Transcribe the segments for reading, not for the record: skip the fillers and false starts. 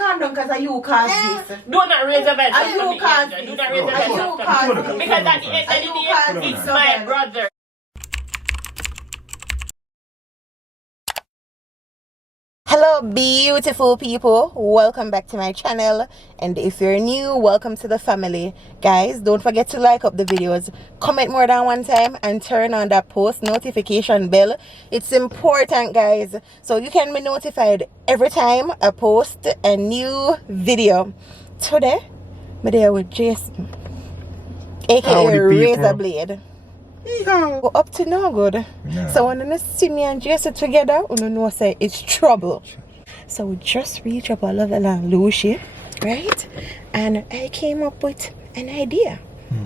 calm down because you caused this. Do not raise a voice. Are you caused Do this? not raise a Are you voice. caused this? Because at the end of the day, it's my brother. Hello beautiful people, welcome back to my channel, and if you're new, welcome to the family. Guys, don't forget to like up the videos, comment more than one time, and turn on that post notification bell. It's important, guys, so you can be notified every time I post a new video. Today I'm there with Jason, aka Razor Blade. We're up to no good. Yeah. So when you see me and Jason together, you know say it's trouble. So we just reached up a level and Lucy, right? And I came up with an idea.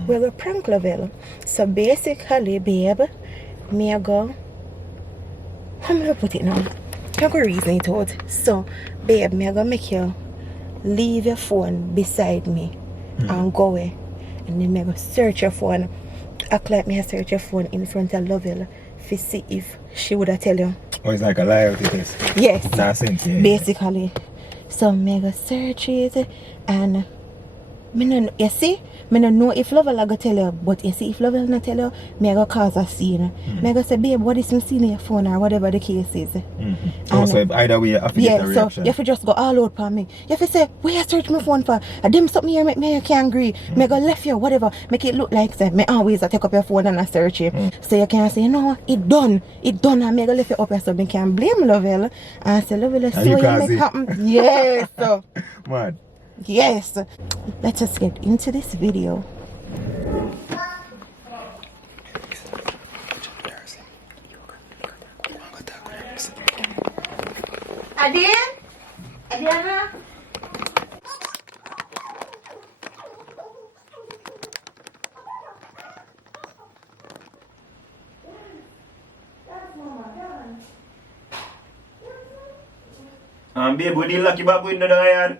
We're a prank level. So basically, babe, me I go. How am I gonna put it now? I'm gonna reason it out. So, babe, me I gonna make you leave your phone beside me and go away. And then me I go search your phone. Act like me I search your phone in front of Lovell to see if she would have tell you. Oh, it's like a lie to this. Yes. Nonsense, yeah. Basically. So me go search it and you see, me no know if Lovell I go tell you, but you see if Lovell not tell you, me I go cause a scene. Me I go say, babe, what is you seeing in your phone or whatever the case is. Oh, so either way you have to get a reaction. So you have to just go all out for me. You have to say, where you search my phone for? And them something here make me can't agree. Me go left you, whatever. Make it look like say, me always I take up your phone and I search it. So you can say, no, it done, and me go left you up here so me can blame Lovell. And say, Lovell, so you make it happen. Yes. So. Mad. Yes. Let us get into this video. Adiana? Babe, we did lock the back window down here.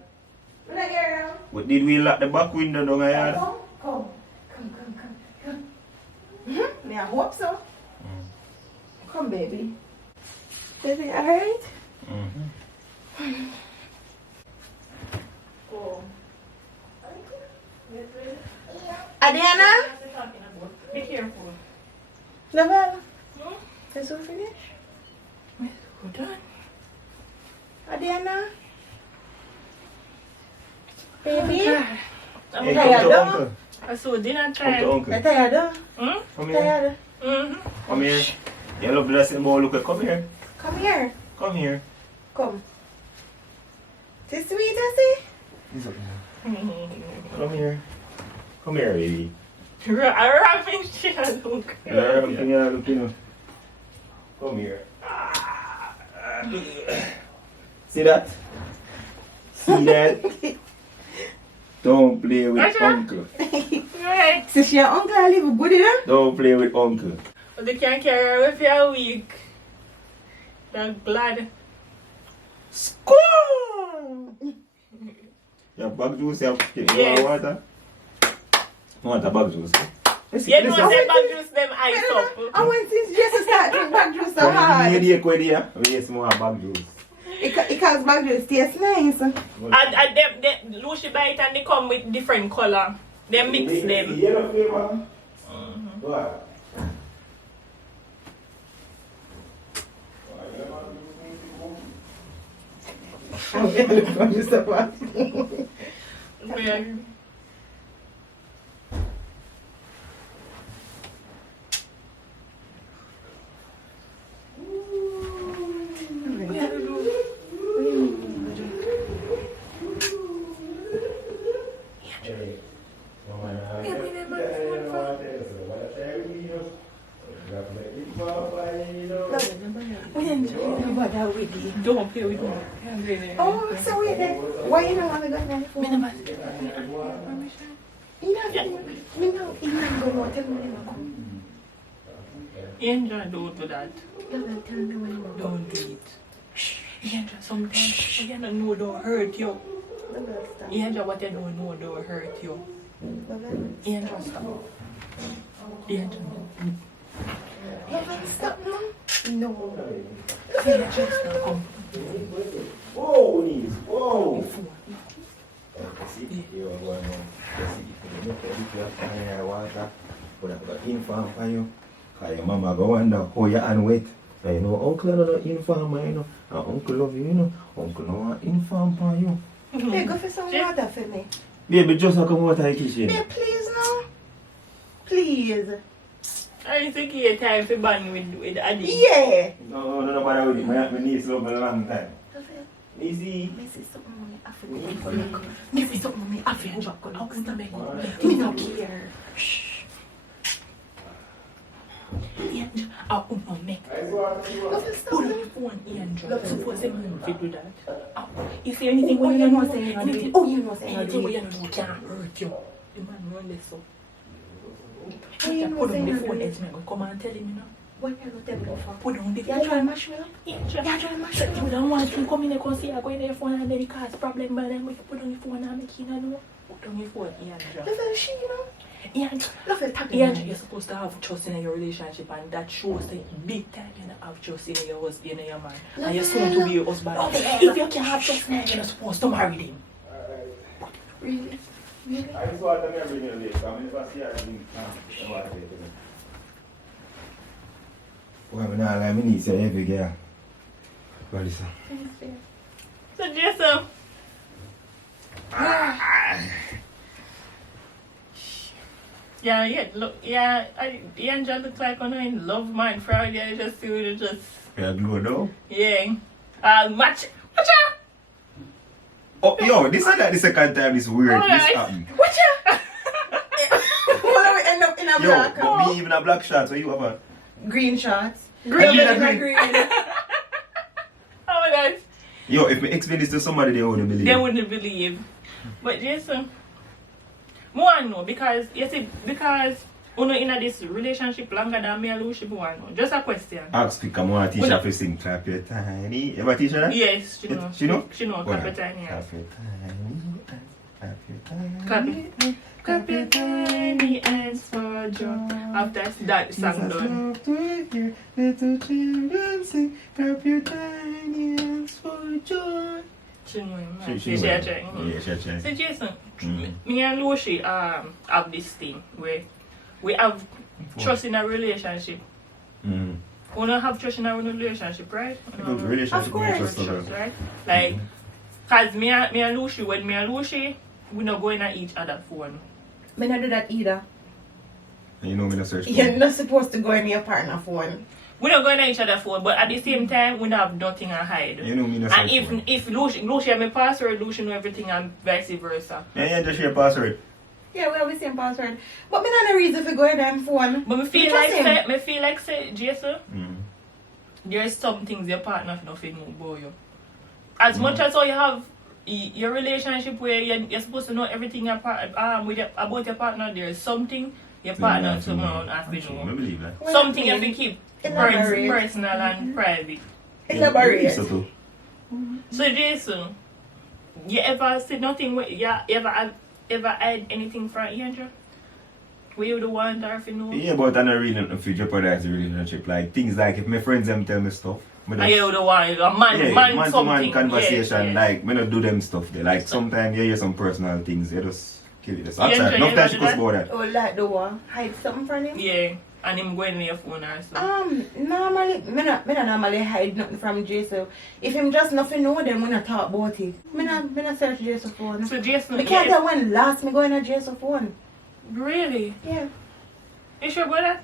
What did we lock the back window down here? Come. I hope so. Come, baby. Baby, alright? Adiana? Be careful. Lovell? Is we finish? We're done. Adiana? Baby? Hey, come tired, to though. uncle. I saw dinner Come to time. uncle. You're tired, Come here. tired. Come here. You love dressing more. Look, come here. Come here. Come here. Come. This sweet, I see? He's up here. Come here. Come here, baby. I'm wrapping shit. Look. Come here. See that? See that? Don't play with uncle. Right. So she your uncle I live good enough? Don't play with uncle. But they can't carry her for a week. They're glad. Squall! Your bag juice, you Yes. want water? You want a bag juice? You know them bag juice them ice up. I went since just start drink back juice so hard. We need more bag juice. It cause back juice tastes nice. And them Lucy buy it and they come with different color. They mix them. Yellow flavor. What? I'm just about. Yeah. Don't play with me. Oh, so wait then. Why you don't want to go on the phone? You know, go tell me Angel, don't do that. Don't do it. Angel, sometimes you don't know don't hurt you. Angel, what you don't know don't hurt you. Angel, stop. Angel, stop now. No. Angel, stop. Come. Whoa, knees. Whoa. See, you are going on. Just see if you make a little fire water. Put up the inform for you. Because your mama go wonder how you and wet. You know, uncle no inform, you know. And uncle love you, you know. Uncle no inform for you. Babe, go for some water for me. Baby, just come water in the kitchen. Babe, please now. Please. I think you have time for bang with Adi. Yeah. No matter with it. My niece love me a long time. Easy. This is something mommy African. Give me something me have and drop gun. I'll make me not care. Shh. Yeah, I'll make. Put on your phone, Ian. Suppose they move do that. Is there anything Oh, when you you know know saying anything? Oh, you know saying Anything when you know can hurt you. The man run this up. Oh, you know Put on saying the phone, it's me. Come and tell him, you know. What you gonna tell me for? Put on the You try phone. mash me up? Yeah, You try mash me You up? don't want to come in and see I go in your phone and then it cause problem, but then we put on your phone and make you know. Put on your phone, Ian. Look at she, you know. Ian, Look at that. Ian, you're supposed to have trust in your relationship, and that shows that big time you don't have trust in your husband and your man. And you're soon to be your husband. If you can't have trust in him, you're not supposed to marry him. Really? Really? I just want to bring you late. I'm never see her in town. Well, I'm not like me niece, you're every girl. What is that? So, Jason. Ian just looks like in love mind Friday. I just see you just. Yeah, glow though. Yeah. Match. Oh, yo, this is like the second time this weird. This happened. Well, we end up in a Yo, black. but me even a black shot, so you have a Green shots. Green. Green. Oh my God. Yo, if me explain this to somebody, they wouldn't believe. They wouldn't believe. But Jason, more know because you see, because you know in this relationship longer than me and Lucy, more know. Just a question. Ask pick a more teacher for sing clap your tiny. Ever teach her that? Yes, she know. She know? She know. What? Clap your tiny. Clap your tiny. Clap your tiny. Clap it. Clap your tiny hands for joy. After that song done. Little children sing. Clap your tiny hands for joy. She know. She She know. trying. Yeah, she trying. So Jason, me and Lucy have this thing where we have trust in a relationship. Mm. We don't have trust in a relationship, right? Because relationship Of course. trust Trust, other. right? Like, cause me and Lucy, when me and Lucy, we not going at each other phone. Me not do that either. And you know me not search for You're it. not supposed to go in your partner phone. We not going at each other phone, but at the same time, we don't have nothing to hide. You know me not And search for it. if Lucy have my password, Lucy know everything, and vice versa. Yeah, just share password. Yeah, we have the same password. But me not no reason for go in them phone. But me feel trust like him. say, Jason, Mm. there's some things your partner nothing know about you. As much as how you have your relationship where you're supposed to know everything about your partner, there's something your partner somehow has to I know. believe that. What Something you that have to mean? keep Elaborate. personal and private. Elaborate. So too. So Jason, you ever said nothing where you ever had anything from Andrew? Were you the one that you know? Yeah, but I'm not really nothing to jeopardize the relationship. Like things like if my friends them tell me stuff. Me Are just- you the one? A man yeah, man man to something. man conversation. Yes, yes. Like me not do them stuff there. Like sometimes you hear some personal things. You just kill it. Yeah, Outside. you Enough ever time she do goes that? about that. Oh, like the what? Hide something from him? Yeah, and him going on your phone or something. Normally, me not normally hide nothing from Jason. If him just nothing know, then we not talk about it. Me not search Jason phone. So Jason, Me can't tell when last me going on Jason phone. really? Yeah. You sure about that?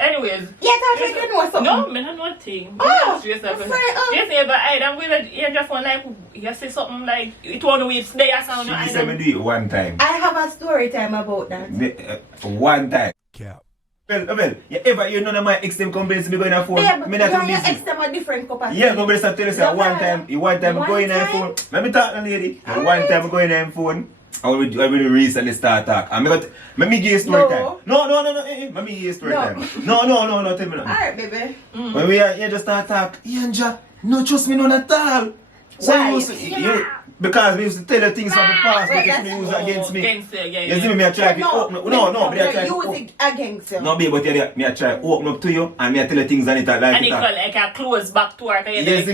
Anyways. Yes, I think you know something. No, me not nothing. Oh, Jason, my friend, Jason, ever hide and with your phone like you say something like it won't with there sound. She I said me don't- do it one time. I have a story time about that. One time. Cap. Well, you ever hear none of my ex them complaints me going on phone? Babe, Me you not and too your busy. ex them a different cup of Yeah, tea. go better start tell you say No, one no. time I One go in her time? phone. Let me talk to the lady. Alright. One time I go in her phone. I really recently start talk. And let me give you a story No. time. No. Let me give you a story No. time. No, tell me nothing. Alright, baby. When we are here just start talk, Yanja, no trust me none at all. So Why? you Because we used to tell you things from the past, but That's- if you use it against me. Against it, yeah, You see me, I try to open up. No, but I try to use open. it against you. No, babe, but me I try to open up to you and me I tell you things and it like And it. it got like a close back to her. Yes,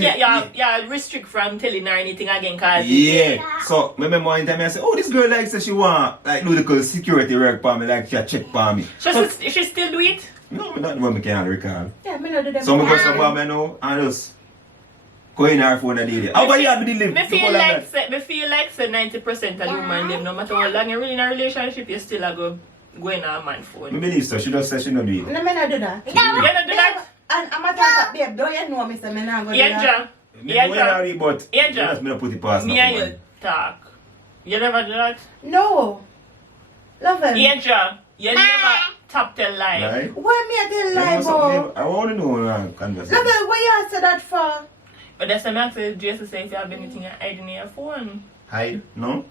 Yeah, restrict from telling her anything again. Cause Yeah. So, remember one time I say, oh, this girl like say she want like do the security work for me, like she a check for me. She still do it? No, not what me can recall. Yeah, me not do them. So, I go somewhere me know and just go in her phone and do it. How about you have to live? Me feel like say 90% of women them, no matter how long you're really in a relationship, you still a go in a man's I phone. believe so. She just said she don't do it. No, me not do that. You don't do that? And I'm a talk babe, don't you know me, so me not go do that. Yanja. Me know you already, but Yeah, just me not put it past Me no and woman. you talk. You never do that? No. Love him. Yanja, you never top tell lie. Right? Why me I tell You know lie, something, boy? I want to know conversation. Love him, what you answer that for? But that's the matter is just to say if you have anything you're hiding in your phone. Hide? No?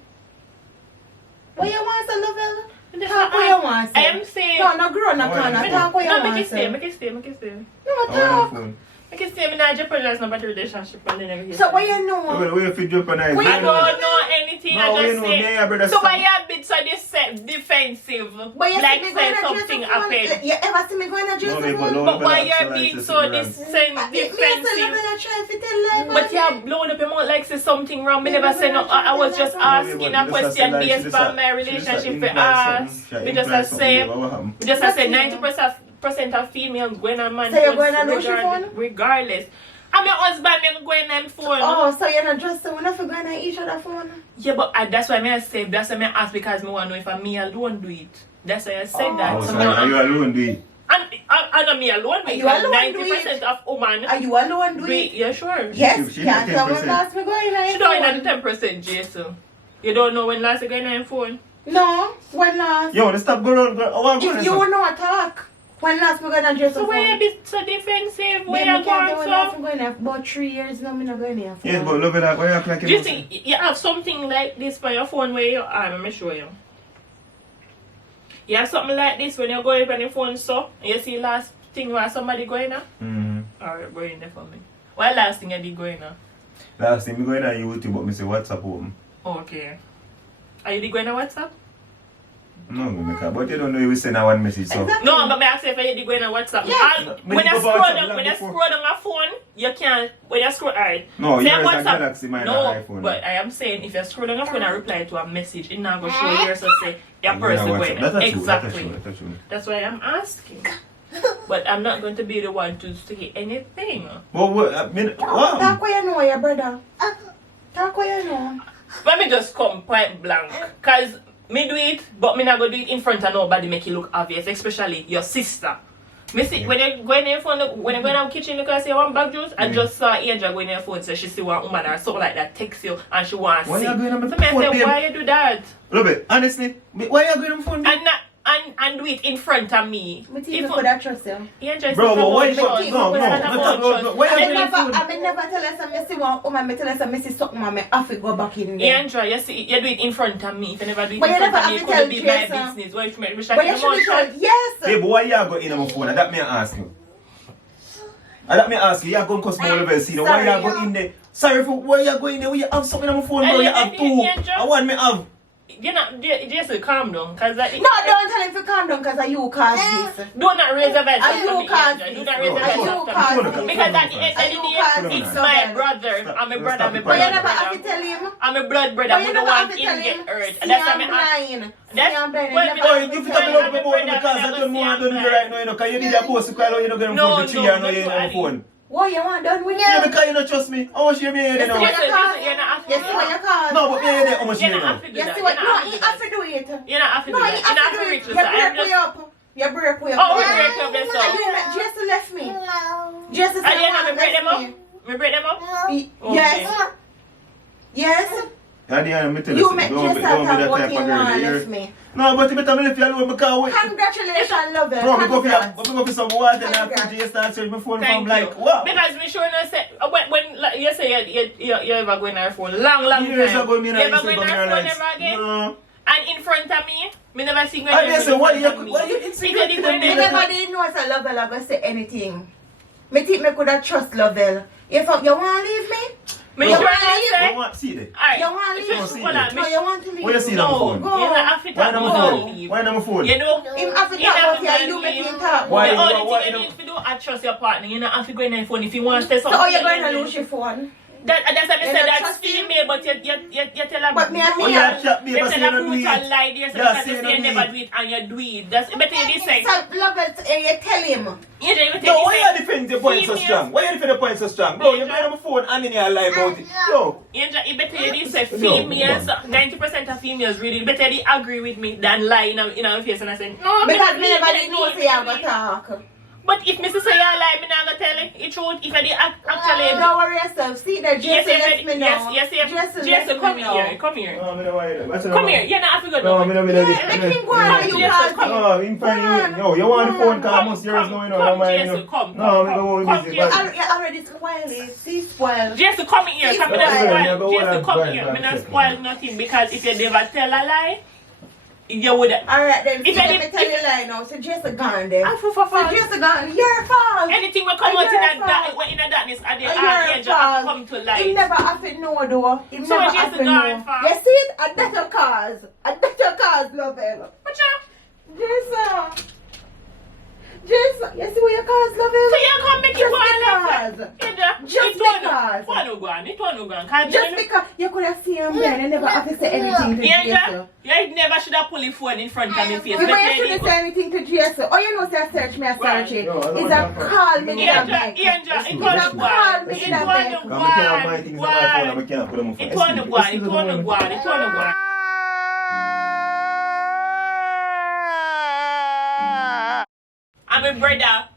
What you want to love him? That's Talk not- what you want to I say. am saying. No, no, grow no Why corner. not? Talk what you No, want make to it stay, say. make it stay. No, I want talk. the phone. Make it stay, me not jeopardize nobody relationship and then everything. So what you know? Where you fit up and I Wait, I don't know anything, No, I you just know, say. me and your brother So why stop. you a bit so defensive? But you Like see me say going to something dress phone? happened. You ever see me going to dress No, me, phone? but But why Relax, you're relax, being it's so relax. defensive? Me say love him, I try to tell lie. But you have blown up your mouth like say something wrong. Me never say no. I was just asking a question based on my relationship for us. Me just say, we just say 90% of females going on man So you're phones going on your phone? regardless. I'm your husband, me going on phone. Oh, so you're not dressed so we're not going on each other phone? Yeah, but that's why I say, that's why I ask because me want to know if me alone do it. That's why I said that. Oh, So so me are you alone do it? and not me alone do Are it. you alone 90% of women Are you alone do do it. it? Yeah, sure. Yes, She can't did tell when 10%. last we going on She don't know the 10%, Jason. You don't know when last you going on phone? No, when last? Yo, let's stop going on. If you know a talk, when last we going on dress So phone? why you be so defensive? Where Babe, you me can't tell when last going we going on. About 3 years now, me not going on. Yes, but love it like, why you act like so? Do you think you have something like this for your phone where you are? Let me show you. You have something like this when you go on your phone, so and you see last thing where somebody going on? Mm-hmm. Alright, go in there for me. What last thing you did going on? Last time, me going on YouTube, but me say WhatsApp open. Okay. Are you going on WhatsApp? No, me make but you don't know you will send a one message, so. Exactly. No, but I ask if you going on WhatsApp. Yes. When you Go scroll WhatsApp down, long when you before. scroll down your phone, you can't. When you scroll, alright. No, Say yours is a Galaxy, mine No, an iPhone. but I am saying if you scroll down your phone and reply to a message, it not gonna show yours and say your You person know going. WhatsApp. That's true, Exactly. that's true. That's why I'm asking. But I'm not going to be the one to say anything. But what, I mean, Talk what? what you know, your brother. Talk what you know. Let me just come point blank. Cause me do it, but me not gonna do it in front of nobody make it look obvious, especially your sister. Me see when you go in your phone, when you go in the kitchen because you want bag juice, I just saw Angel go in your phone, so she see one woman or something like that text you and she wants Why see. you going on my So me phone, say, babe? why you do that? Love it, honestly, why you going on phone? babe? And not and do it in front of me. But you could have trust you. Angel Bro, is but why not you about no, trust. no, It's not no, about no, trust. why you And going then on phone? I never tell us I see one woman, me tell us I see something, I have to go back in there. Andra, you see, you do it in front of me. If you never do it But in you front never of me, have it to couldn't be tell my Jason. business. Why you make me But you should be told, yes. Babe, why you go in on my phone? That me ask you. That me ask you, you go and cuss more level, see, why you go in there? Sorry for why you go in there, you have something on my phone, bro, you have two. I want me have. You're not, just calm down. Cause that, No, don't tell him to calm down because you caused this. do not raise a voice Are after you me, caused Angel. Do this? not raise a Are voice you after caused me. this? Because at the end Are of you the caused day, this? it's my brother. I'm a brother, I'm a But you never brother. have to tell him. I'm a blood brother. But I you don't never have want to him tell to him. get hurt. See, That's why I'm I'm blind. That's I'm blind. well, You me never Oh, have to you fit tell up him. about me because I don't want to do you right now, you know, because you did a post to call out, you don't get them No, phone to 3 no, years now, not you to on Ali. phone. What you want done with Yeah, you? because you don't trust me. How much you mean you Yes, know? what you call? You're not Yes, what you call? No, but yeah, how much You're you not know? have to do Yes, that. see You're what? not No, have to he do have to that. do it. You're not have to do No, that. he You're not have have to to do it. reach You us. I'm break just. me up. You break me up. Oh, we break up this And up. you met Jesse left me. Jesse At the end of said, me break them up. me. We break them up. Yes. Yes. At the end, I'm telling you, You met don't be Jesse that and type what of you girl. want You left hear? me. No, but you better leave you alone because Congratulations, love it. bro, we go Congrats. for some water and Congrats. after you start searching my phone Thank from you. like, what? Because me sure no say when like, you say you ever go in our phone long Years time. ago, me You and ever go in our phone like, ever again? no. And in front of me never seen And they say, why you me. insecure If to you them? did Me never did know if Lovell ever say anything. Me think me could have trust Lovell. If you want to leave me, Me No. sure you say. You want see it? Alright. You want to It's leave? just No, hold on. No, you want to leave? What you see on the No, phone? Go. you have to Why not my go. phone? Why not my phone? You know, Him have to you talk have about to you, you leave. make him talk. Why- The only why- thing you need to do is trust your partner. You know, have to go in your phone if you want to say So, something. oh, you're going to lose your phone? That's what I You said. don't That's trust him? female, but you tell her. But me and Oh, me yeah, chat me, You but say tell you a don't do brutal it. lie there, so Yeah, because say you you say you don't do never it. do it and you do it. That's better you say. So, love it, you tell him. You tell No, why you you defend the point so females- strong? Why you defend the point so strong? Bro, you bring on my phone and in your lie about it. Yo. You better you say No, females, come 90% of females really better they agree with me than lie in our face and I say, no, Because me never me- did know me- say you have me- a talk. But if Mrs. say you lie, me not gonna tell you the truth. If I did actually. Don't worry yourself. See there, Jason let me know. Jason, come here. Come here. No, me no want it. What's the Come number? here. You're not African. No, me no Yeah, let him go on, you Jason, call come. me. No, in front of you. Yo, you want the phone call? Most serious going on. Come, No, man, Jason, you know. come, No, me come, go home come, busy. Jason. but- You already spoiled. See, spoiled. Jason, come here. Come Jason, not yeah, spoil. go Jason, on, come go on, here. go on, Me not go on. spoil nothing because if you never tell a lie, you would. Alright then, If see, I let did- me tell you lie now. So Jason gone then. Ah, for So fun. Jason gone. Your fault. Anything will come Oh, out in your that fault. in the darkness and the Your angel have fault. come to He light. never have to know though. He So never Jason have to gone know. for- You see it? And that's your cause. And that's your cause, love it. What you? Jason. Jason, you see what your cause, love it? So you come make it Just go on because. It Just because. won't go on. It won't go on. Just because you could have seen him there and never have to say anything to Jason. You never should have pulled your phone in front of me face. You might shouldn't say anything to Jason. Oh, you know, say search me, I search it. No, I don't It's want a that. call me, Angel, that back. it won't go on. It won't Come, I can't have my things on my phone and I can't put them on phone. It won't go on. It won't go on. It won't go on. I'm a brother.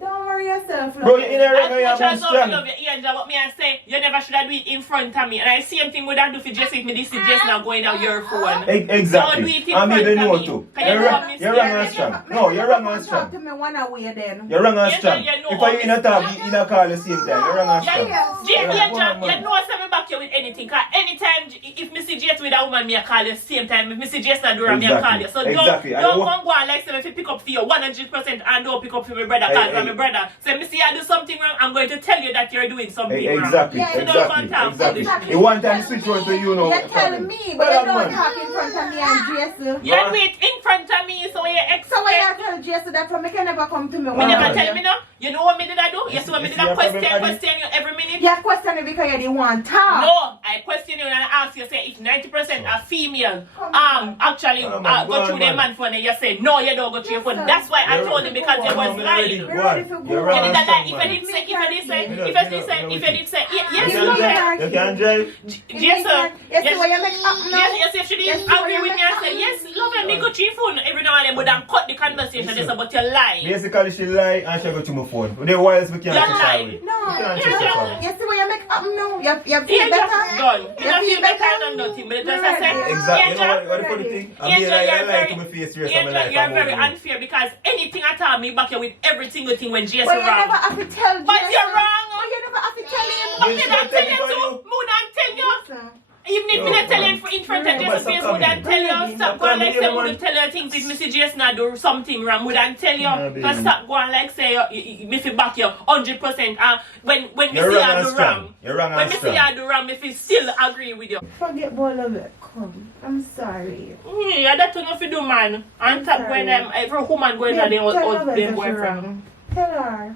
Don't worry yourself, love Bro, you it. in a As regular, much you're as I strong. love you, Angel, what me I say, you never should have do it in front of me. And I same thing would I do for Jesse if me this is just now going out your phone. Exactly. Don't do it in I mean, they front know of me. too. Can you You're know wrong, what me you're say? wrong and strong. No, you're wrong and Talk strong. to me one away then. You're wrong and Yeah, strong. yeah, you know If I how in a me talk, you in a call the same time. You're wrong and strong. Yeah. Angel, you know I'm back here with anything. Cause anytime, if Missy Jess with a woman, me I call you same time. If Missy Jess not do it, me I call you. So Exactly. don't go on like say if you pick up for you 100% and don't pick up for my brother. Cause Hey. my brother say Missy I do something wrong, I'm going to tell you that you're doing something wrong. Exactly, Yeah, exactly. Exactly. You want time to switch on to you know. You're telling me, but you don't talk in front of me and Jason. You do it in front of me, so you expect. So why you tell Jason that from me can never come to me? Me one never day? tell me no. You know what me did I do? You see what me did I You see your problem, question you every minute? You question it because you didn't want talk. No, I question you and I ask you, say if 90% are female, actually Come on, go through go their on, man phone and you say no, you don't go through your phone. That's why I told him because you was lying. You're You wrong did and that strong, if I man. did say, if I did say, Me not- if I me did not- say, me if not I did say, You yes, can't go ahead. drive. You can't drive. Yes, sir. You see what you make up now? Yes, if she didn't agree with me and say, yes, love and me go through your phone every now and then, but then cut the conversation, this about your lie. Basically, she lie and she go to my phone. But then why else we can't You're check lying. her with? No, We can't you check her with. see what you make up now? You Yeah, feel just better? done. You You don't feel feel better better? than nothing, but just I Right. said, Exactly. You know Angel, what the funny thing? I mean, Angel, like, I you're lie to very, my face serious and my Angel, life. you're I'm very over it. unfair because anything at all, me back here with every single thing when Jason But you never wrong. have to tell But Jason. you're wrong. But you never have to tell him. But Yes, you but don't tell tell you me to, for mood and tell you. Listen. Even if No, me not tell you man. in front of Right. Jason's face, would and tell you, stop going like say, would tell you things if Mr. Jason not do something wrong, would and tell Nah, you, baby. but stop going like say, me feel back you 100%. When me You're see wrong you and do strong. wrong, You're wrong when and me see strong. you do wrong, me feel still agree with you. Forget all of it. Come. I'm sorry. Yeah, that's what you do, man. And top when every woman going to Tell her their that she's boyfriend. wrong. Tell her.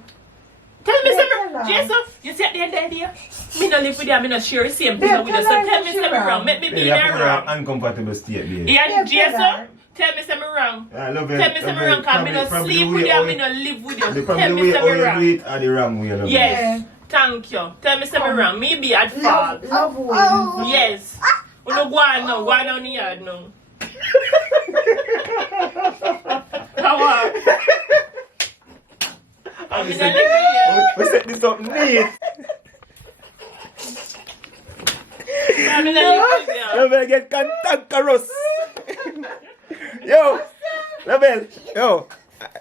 Tell me Yeah, something, tell her. Jason. You see at the end of the day, me no live with you, me no share the same Yeah, thing with you. So tell her tell that me she something wrong. wrong. Make me be You there have to wrong. an uncomfortable state, baby. Yeah, Yeah, tell Jason. her. Tell me something wrong. I love it. Tell me something wrong, cause me no sleep with you, me no live with you. Tell Probably me the way how something you do wrong. it are the wrong way. Love Yes, Yeah. thank you. Tell me something wrong. Me be at fault. Love wins. Yes. We no go on now. Go on down the yard now. How are? And we Me no set- live with we set this up neat. you. Me no live with you. You better get cantankerous. Yo, Label, yo,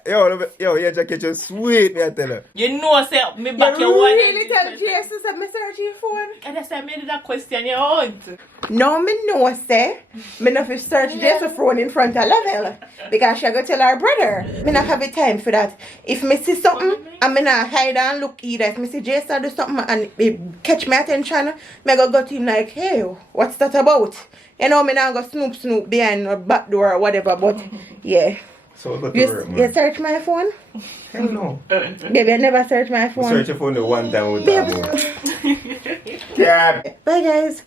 Yo, Angel catch you sweet, me I tell you. You know, say, me back You your one. really tell Jason that me search your phone? And that's why I made that question you want. No, me know say me not fi search Jason phone in front of Lavelle because she go tell her brother. Me not have the time for that. If me see something and me not hide and look either. If me see Jason do something and it catch my attention, me go to him like, hey, what's that about? You know, me not go snoop behind a back door or whatever. But yeah, So go to work, you man. search my phone? Hell no. Baby, I never search my We phone. search your phone the one time we talk about. Yeah. Bye guys.